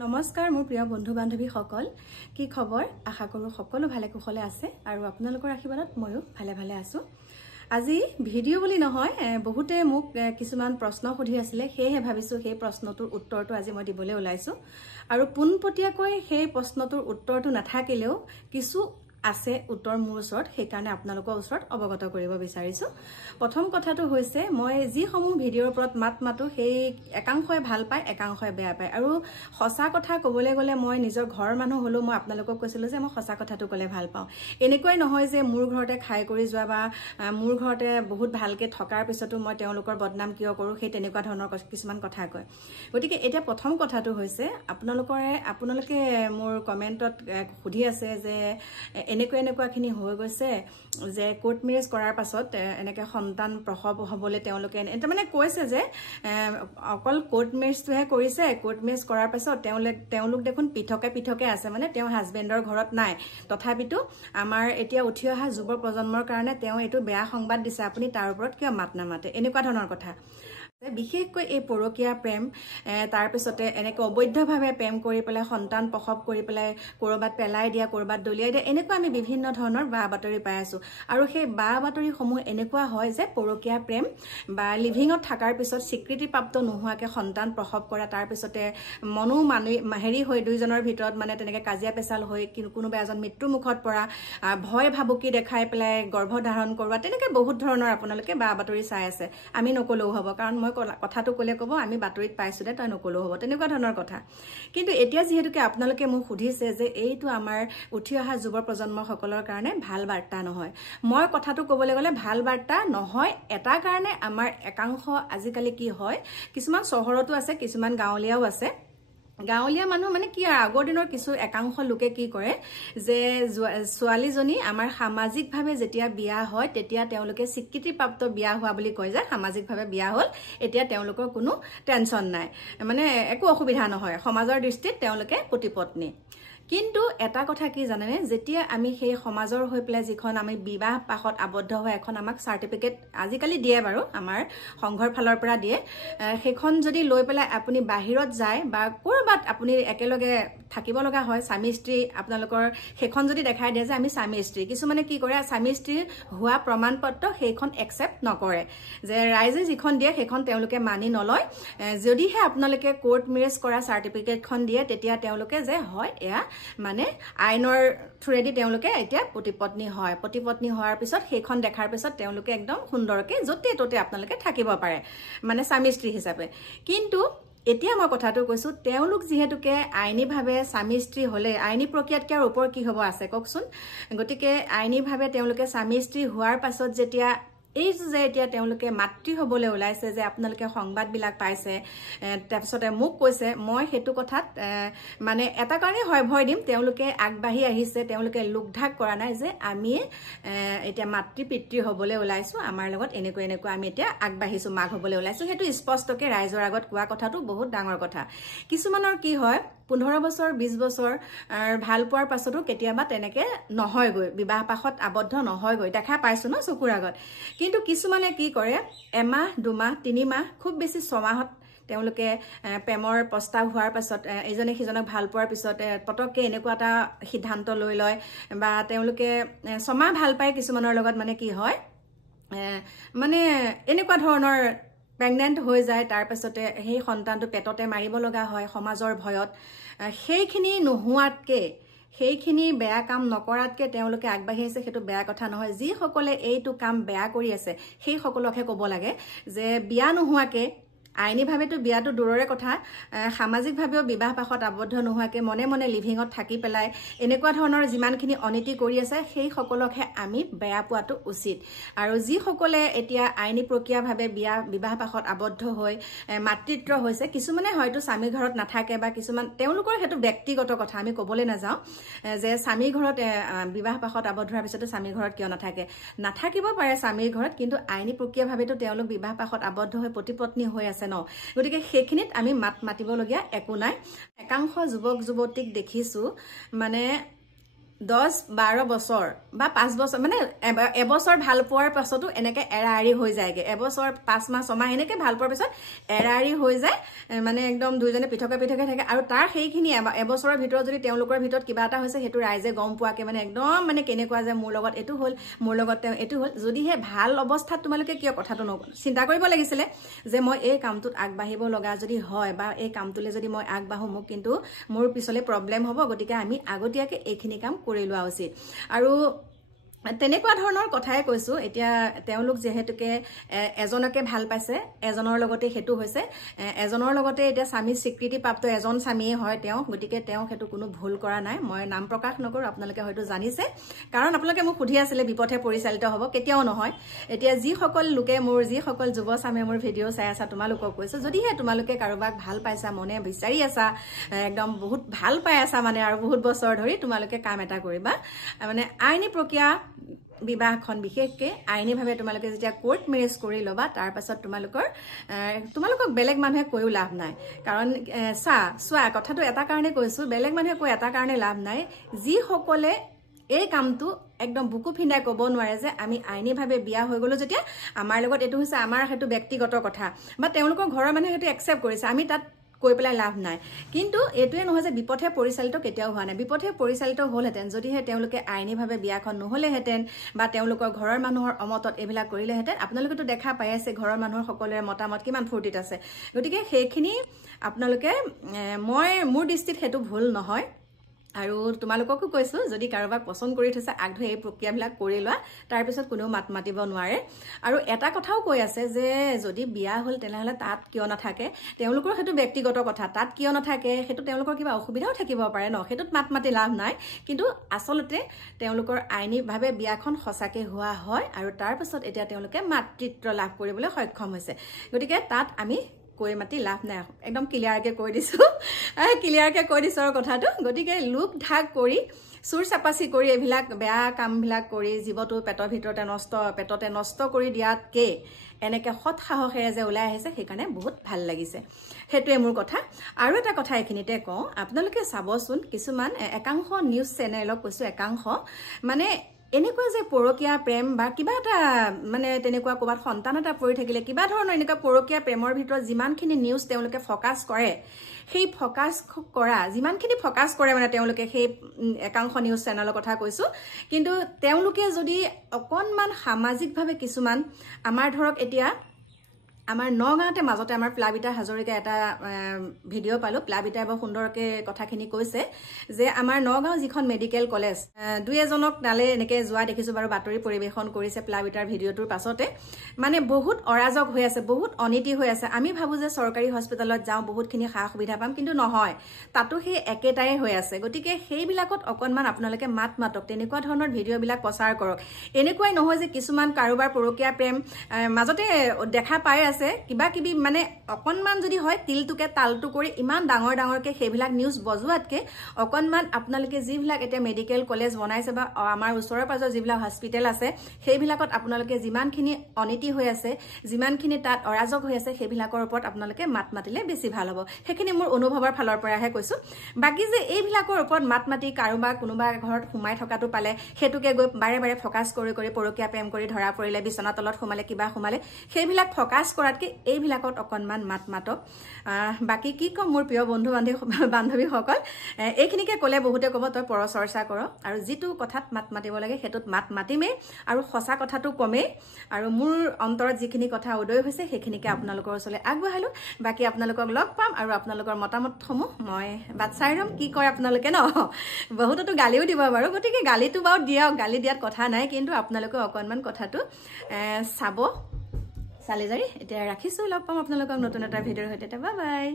নমস্কাৰ মোৰ প্ৰিয় বন্ধু বান্ধৱী সকল কি খবৰ আশা কৰো সকলো ভালে কুশলে আছে আৰু আপোনালোকৰ আশীৰ্বাদত ময়ো ভালে ভালে আছো আজি ভিডিও বুলি নহয় বহুতে মোক কিছুমান প্ৰশ্ন সুধি আছিল হেহে ভাবিছো সেই প্ৰশ্নটোৰ উত্তৰটো আজি মই দিবলৈ ওলাইছো আৰু পুনপটিয়াকৈ সেই প্ৰশ্নটোৰ উত্তৰটো নাথাকিলেও কিছু আছে উত্তৰ মোৰ ওচৰত সেই কাৰণে আপোনালোকৰ ওচৰত অৱগত কৰিব বিচাৰিছো প্ৰথম কথাটো হৈছে মই যি সমূহ ভিডিওৰ ওপৰত মাতো সেই একাংশই ভাল পায় একাংশই বেয়া পায় আৰু সঁচা কথা ক'বলৈ গলে মই নিজৰ ঘৰৰ মানুহ হলো মই আপোনালোকক কৈছিলো যে মই সঁচা কথাটো ক'লে ভাল পাওঁ এনেকৈ নহয় যে মোৰ ঘৰতে খাই কৰি যোৱা বা মোৰ ঘৰতে বহুত ভালকে থকাৰ পিছতো মই তেওঁলোকৰ বদনাম কিয় কৰো সেই তেনেকুৱা ধৰণৰ কিছুমান কথা কয় গতিকে এটা প্ৰথম কথাটো হৈছে আপোনালোকে মোৰ কমেন্টত সুধি আছে যে এনেকুৱাখিনি হৈ গৈছে যে কোৰ্ট মেৰেজ কৰাৰ পাছত এনেকৈ সন্তান প্ৰসৱ হ'বলে তেওঁলোকে এটা মানে কৈছে যে অকল কোৰ্ট মেৰেজটোহে কৰিছে কোৰ্ট মেৰেজ কৰাৰ পাছত তেওঁলোক দেখোন পিঠকে আছে মানে তেওঁ হাজবেণ্ডৰ ঘৰত নাই তথাপিতো আমাৰ এতিয়া উঠি অহা যুৱ প্ৰজন্মৰ কাৰণে তেওঁ এটো বেয়া সংবাদ দিছে আপুনি তাৰ ওপৰত কিয় মাত নামাতে এনেকুৱা ধৰণৰ কথা বিশেষকৈ এই পৰকীয়া প্ৰেম তাৰ পিছতে এনেকৈ অবৈধভাৱে প্ৰেম কৰি পেলাই সন্তান প্ৰসৱ কৰি পেলাই কৰবাত পেলাই দিয়া কৰবাত দলিয়াই দিয়া এনেকুৱা আমি বিভিন্ন ধৰণৰ বাতৰি পাই আছো আৰু সেই বাতৰিসমূহ এনেকুৱা হয় যে পৰকীয়া প্ৰেম বা লিভিঙত থাকাৰ পিছত স্বীকৃতিপ্ৰাপ্ত নোহোৱাকে সন্তান প্ৰসৱ কৰা তাৰ পিছতে মনো হেৰি হৈ দুইজনৰ ভিতৰত মানে তেনেকৈ কাজিয়া পেচাল হৈ কোনোবা এজন মৃত্যু মুখত পৰা ভয় ভাবুকি দেখাই পেলাই গৰ্ভধাৰণ কৰোৱা তেনেকৈ বহুত ধৰণৰ আপোনালোকে বাতৰি চাই আছে আমি নকলেও হ'ব কাৰণ মই কথাটো কলে কব আমি বাতৰিত পাইছো দে তই নকলেও হ'ব তেনেকুৱা ধৰণৰ কথা কিন্তু এতিয়া যেহেতুকে আপোনালোকে মোক সুধিছে যে এইটো আমাৰ উঠি অহা যুৱ প্ৰজন্মৰ সকলৰ কাৰণে ভাল বাৰ্তা নহয় মই কথাটো ক'বলৈ গলে ভাল বাৰ্তা নহয় এটা কাৰণে আমাৰ একাংশ আজিকালি কি হয় কিছুমান চহৰতো আছে কিছুমান গাঁৱলীয়াও আছে গাঁৱলীয়া মানুহ মানে কি আগৰ দিনৰ কিছু একাংশ লোকে কি কৰে যে ছোৱালীজনী আমাৰ সামাজিকভাৱে যেতিয়া বিয়া হয় তেতিয়া তেওঁলোকে স্বীকৃতিপ্ৰাপ্ত বিয়া হোৱা বুলি কয় যে সামাজিকভাৱে বিয়া হ'ল এতিয়া তেওঁলোকৰ কোনো টেনচন নাই মানে একো অসুবিধা নহয় সমাজৰ দৃষ্টিত তেওঁলোকে প্ৰতিপত্নী কিন্তু এটা কথা কি জানেনে যেতিয়া আমি সেই সমাজৰ হৈ পেলাই যিখন আমি বিবাহ পাশত আবদ্ধ হৈ এখন আমাক সাৰ্টিফিকেট আজিকালি দিয়ে বাৰু আমাৰ সংঘৰ ফালৰ পৰা দিয়ে সেইখন যদি লৈ পেলাই আপুনি বাহিৰত যায় বা কৰবাত আপুনি একেলগে থাকিব লগা হয় স্বামী স্ত্ৰী আপোনালোকৰ সেইখন যদি দেখাই দিয়ে যে আমি স্বামী স্ত্ৰী কিছুমানে কি কৰে স্বামী স্ত্ৰী হোৱা প্ৰমাণপত্ৰ সেইখন একচেপ্ট নকৰে যে ৰাইজে যিখন দিয়ে সেইখন তেওঁলোকে মানি নলয় যদিহে আপোনালোকে কোৰ্ট মেৰেজ কৰা সাৰ্টিফিকেটখন দিয়ে তেতিয়া তেওঁলোকে যে হয় এয়া মানে আইনৰ থ্ৰুৰেদি তেওঁলোকে এতিয়া প্ৰতিপত্নী হোৱাৰ পিছত সেইখন দেখাৰ পিছত তেওঁলোকে একদম সুন্দৰকে য'তে ত'তে আপোনালোকে থাকিব পাৰে মানে স্বামী স্ত্ৰী হিচাপে কিন্তু এতিয়া মই কথাটো কৈছো তেওঁলোক যেহেতুকে আইনীভাৱে স্বামী স্ত্ৰী হলে আইনী প্ৰক্ৰিয়াতকৈ আৰু ওপৰ কি হ'ব আছে কওকচোন গতিকে আইনীভাৱে তেওঁলোকে স্বামী স্ত্ৰী হোৱাৰ পাছত যেতিয়া এই যে এতিয়া তেওঁলোকে মাতৃ হ'বলৈ ওলাইছে যে আপোনালোকে সংবাদবিলাক পাইছে তাৰপিছতে মোক কৈছে মই সেইটো কথাত মানে এটা কাৰণে ভয় দিম তেওঁলোকে আগবাঢ়ি আহিছে তেওঁলোকে লোকঢাক কৰা নাই যে আমি এতিয়া মাতৃ পিতৃ হ'বলৈ ওলাইছো আমাৰ লগত এনেকুৱা আমি এতিয়া আগবাঢ়িছো মাক হ'বলৈ ওলাইছো সেইটো স্পষ্টকে ৰাইজৰ আগত কোৱা কথাটো বহুত ডাঙৰ কথা কিছুমানৰ কি হয় 15 বছৰ 20 বছৰ ভাল পোৱাৰ পাছতো কেতিয়াবা তেনেকে নহয়গৈ বিবাহ পাশত আবদ্ধ নহয়গৈ দেখা পাইছো ন চকুৰ আগত কিন্তু কিছুমানে কি কৰে এমাহ দুমাহ তিনিমাহ খুব বেছি 6 মাহত তেওঁলোকে প্ৰেমৰ প্ৰস্তাৱ হোৱাৰ পাছত এজনে সিজনক ভাল পোৱাৰ পিছত পটককে এনেকুৱা এটা সিদ্ধান্ত লৈ লয় বা তেওঁলোকে 6 মাহ ভাল পায় কিছুমানৰ লগত মানে কি হয় মানে এনেকুৱা ধৰণৰ প্ৰেগনেন্ট হৈ যায় তাৰ পাছতে সেই সন্তানটো পেটতে মাৰিব লগা হয় সমাজৰ ভয়ত সেইখিনি নোহোৱাতকে সেইখিনি বেয়া কাম নকৰাতকে তেওঁলোকে আগবাঢ়ি আছে সেইটো বেয়া কথা নহয় যি সকলে এইটো কাম বেয়া কৰি আছে সেই সকলকহে ক'ব লাগে যে বিয়া নোহোৱাকে আইনীভাৱেতো বিয়াটো দূৰৰে কথা সামাজিকভাৱেও বিবাহ পাশত আবদ্ধ নোহোৱাকে মনে মনে লিভিঙত থাকি পেলাই এনেকুৱা ধৰণৰ যিমানখিনি অনীতি কৰি আছে সেই সকলকহে আমি বেয়া পোৱাটো উচিত আৰু যি সকলে এতিয়া আইনী প্ৰক্ৰিয়াভাৱে বিবাহ পাশত আবদ্ধ হৈ মাতৃত্ব হৈছে কিছুমানে হয়তো স্বামী ঘৰত নাথাকে বা কিছুমান তেওঁলোকৰ সেইটো ব্যক্তিগত কথা আমি ক'বলৈ নাযাওঁ যে স্বামী ঘৰত বিবাহ পাশত আবদ্ধ হোৱাৰ পিছতো স্বামী ঘৰত কিয় নাথাকিব পাৰে স্বামীৰ ঘৰত কিন্তু আইনী প্ৰক্ৰিয়াভাৱেতো তেওঁলোক বিবাহ পাশত আবদ্ধ হৈ প্ৰতিপত্নী হৈ আছে ন গতিকে সেইখিনিত আমি মাতিবলগীয়া একো নাই একাংশ যুৱক যুৱতীক দেখিছো মানে 10-12 বছৰ বা 5 বছৰ মানে এবছৰ ভাল পোৱাৰ পাছতো এনেকে এৰাৰি হৈ যায়গে এবছৰ 5 মাহ 6 মাহ এনেকে ভাল পোৱাৰ পিছত এৰাৰি হৈ যায় মানে একদম দুইজনে পৃথকে পৃথকে থাকে আৰু তাৰ সেইখিনি এবছৰৰ ভিতৰত যদি তেওঁলোকৰ ভিতৰত কিবা এটা হৈছে হেতু ৰাইজে গম পোৱাকে মানে একদম মানে কেনেকুৱা যে মোৰ লগত এটো হল মোৰ লগত তেওঁ এটো হল যদি হে ভাল অৱস্থাত তোমালোকে কিয় কথাটো চিন্তা কৰিব লাগিছিলে যে মই এই কামটোত আগবাঢ়িব লগা যদি হয় বা এই কামটোলে যদি মই আগবাঢ়ো মোক কিন্তু মোৰ পিছলে প্ৰবলেম হ'ব গতিকে আমি আগতীয়াকে এইখিনি কাম কৰি লোৱা উচিত আৰু তেনেকুৱা ধৰণৰ কথাই কৈছো এতিয়া তেওঁলোক যেহেতুকে এজনকে ভাল পাইছে এজনৰ লগতে হেতু হৈছে এজনৰ লগতে এতিয়া স্বামী স্বীকৃতি প্ৰাপ্ত এজন স্বামীয়ে হয় তেওঁ গতিকে তেওঁ হেতু কোনো ভুল কৰা নাই মই নাম প্ৰকাশ নকৰো আপোনালোকে হয়তো জানিছে কাৰণ আপোনালোকে মোক সুধি আছিল বিপথে পৰিচালিত হ'ব কেতিয়াও নহয় এতিয়া যি সকল লোকে মোৰ যি সকল যুৱ স্বামীয়ে মোৰ ভিডিও চাই আছে তোমালোকক কৈছো যদিহে তোমালোকে কাৰোবাক ভাল পাইছা মনে বিচাৰি আছা একদম বহুত ভাল পাই আছা মানে আৰু বহুত বছৰ ধৰি তোমালোকে কাম এটা কৰিবা মানে আইনী প্ৰক্ৰিয়া বিবাহখন বিশেষকে আইনীভাৱে তোমালোকে যেতিয়া কোৰ্ট মেৰেজ কৰি লবা তাৰ পাছত তোমালোকক বেলেগ মানুহে কৈও লাভ নাই কাৰণ চোৱা কথাটো এটা কাৰণে কৈছো বেলেগ মানুহে কৈ এটা কাৰণে লাভ নাই যি সকলে এই কামটো একদম বুকু ফিন্দাই ক'ব নোৱাৰে যে আমি আইনীভাৱে বিয়া হৈ গলো যেতিয়া আমাৰ লগত এটো হৈছে আমাৰ হেতু ব্যক্তিগত কথা বা তেওঁলোকৰ ঘৰৰ মানুহে হেতু একচেপ্ট কৰিছে আমি তাত কৈ পেলাই লাভ নাই কিন্তু এটোৱে নহয় যে বিপথে পৰিচালিত কেতিয়াও হোৱা নাই বিপথে পৰিচালিত হ'লহেতেন যদিহে তেওঁলোকে আইনীভাৱে বিয়াখন নহলেহেতেন বা তেওঁলোকৰ ঘৰৰ মানুহৰ অমতত এইবিলাক কৰিলেহেতেন আপোনালোকেতো দেখা পাই আছে ঘৰৰ মানুহৰ সকলোৰে মতামত কিমান ফূৰ্তিত আছে গতিকে সেইখিনি আপোনালোকে মোৰ দৃষ্টিত হেতু ভুল নহয় আৰু তোমালোককো কৈছো যদি কাৰোবাক পছন্দ কৰি থৈছে আগধৰি এই প্ৰক্ৰিয়াবিলাক কৰি লোৱা তাৰ পিছত কোনো মাত মাতিব নোৱাৰে আৰু এটা কথাও কৈ আছে যে যদি বিয়া হল তেনেহলে তাত কিয় নাথাকে তেওঁলোকৰ হেতু ব্যক্তিগত কথা তাত কিয় নাথাকে হেতু তেওঁলোকৰ কিবা অসুবিধাও থাকিব পাৰে ন হেতুত মাত মাতি লাভ নাই কিন্তু আসলতে তেওঁলোকৰ আইনীভাৱে বিয়াখন সঁচাকে হোৱা হয় আৰু তাৰ পিছত এতিয়া তেওঁলোকে মাতৃত্ব লাভ কৰিবলৈ সক্ষম হৈছে গতিকে তাত আমি কৈ মাতি লাভ নাই একদম ক্লিয়াৰকে কৈ দিছো আৰু কথাটো গতিকে লুক ঢাক কৰি চুৰ চাপাচি কৰি এইবিলাক বেয়া কামবিলাক কৰি জীৱটো পেটতে নষ্ট কৰি দিয়াতকে এনেকে সৎ সাহসেৰে যে ওলাই আহিছে সেইকাৰণে বহুত ভাল লাগিছে হেতুৱে মোৰ কথা আৰু এটা কথা এখিনিতে কওঁ আপোনালোকে চাবচোন কিছুমান একাংশ নিউজ চেনেলক কৈছো একাংশ মানে এনেকুৱা যে পৰকীয়া প্ৰেম বা কিবা এটা মানে তেনেকুৱা ক'বাত সন্তান এটা পৰি থাকিলে কিবা ধৰণৰ এনেকুৱা পৰকীয়া প্ৰেমৰ ভিতৰত যিমানখিনি নিউজ তেওঁলোকে ফকাস কৰে সেই ফকাস কৰা যিমানখিনি ফকাস কৰে মানে তেওঁলোকে সেই একাংশ নিউজ চেনেলৰ কথা কৈছো কিন্তু তেওঁলোকে যদি অকনমান সামাজিকভাৱে কিছুমান আমাৰ ধৰক এতিয়া আমাৰ নগাঁৱতে মাজতে আমাৰ প্লাবিতা হাজৰিকা এটা ভিডিও পালো প্লাবিতাই বৰ সুন্দৰকে কথাখিনি কৈছে যে আমাৰ নগাঁও যিখন মেডিকেল কলেজ দুই এজনক তালে এনেকে যোৱা দেখিছো বাৰু বাতৰি পৰিবেশন কৰিছে প্লাবিতাৰ ভিডিওটোৰ পাছতে মানে বহুত অৰাজক হৈ আছে বহুত অনীতি হৈ আছে আমি ভাবো যে চৰকাৰী হস্পিটালত যাওঁ বহুতখিনি সা সুবিধা পাম কিন্তু নহয় তাতো সেই একেটাই হৈ আছে গতিকে সেইবিলাকত অকনমান আপোনালোকে মাতক তেনেকুৱা ধৰণৰ ভিডিওবিলাক প্ৰচাৰ কৰক এনেকুৱাই নহয় যে কিছুমান কাৰোবাৰ পৰকীয়া প্ৰেম মাজতে দেখা পাই আছে কিবা কিবি মানে অকনমান যদি হয় তিলটুকে তালটু কৰি ইমান ডাঙৰকে সেইবিলাক নিউজ বজুৱাতকে অকনমান আপোনালোকে যিবিলাক এটা মেডিকেল কলেজ বনাইছে বা আমাৰ ওচৰৰ পাজৰ যিবিলাক হস্পিটেল আছে সেইবিলাকত আপোনালোকে যিমানখিনি অনীতি হৈ আছে যিমানখিনি তাত অৰাজক হৈ আছে সেইবিলাকৰ ওপৰত আপোনালোকে মাত মাতিলে বেছি ভাল হ'ব সেইখিনি মোৰ অনুভৱৰ ফালৰ পৰাহে কৈছো বাকি যে এইবিলাকৰ ওপৰত মাত মাতি কাৰোবাৰ কোনোবা ঘৰত সোমাই থকাটো পালে হেতুকে গৈ বাৰে ফকাস কৰি পৰকীয়া প্ৰেম কৰি ধৰা পৰিলে বিছনা তলত সোমালে কিবা সোমালে সেইবিলাক ফকাস কৰাতকে এইবিলাকত অকনমান মাত মাতক বাকি কি কম মোৰ প্ৰিয় বন্ধু বান্ধৱীসকল এইখিনিকে ক'লে বহুতে ক'ব তই পৰ চৰ্চা কৰ আৰু যিটো কথাত মাত মাতিব লাগে হেতুত মাত মাতিমে আৰু সঁচা কথাটো কমে আৰু মোৰ অন্তৰত যিখিনি কথা উদয় হৈছে সেইখিনিকে আপোনালোকৰ ওচৰলৈ আগবঢ়ালো বাকি আপোনালোকক লগ পাম আৰু আপোনালোকৰ মতামতসমূহ মই বাট চাই ৰম কি কয় আপোনালোকে ন বহুততো গালিও দিব বাৰু গতিকে গালিটো বাৰু দিয়ক গালি দিয়াত কথা নাই কিন্তু আপোনালোকে অকনমান কথাটো চাব চালে যাৰি এতিয়া ৰাখিছো লগ পাম আপোনালোকক নতুন এটা ভিডিওৰ সৈতে বাই বাই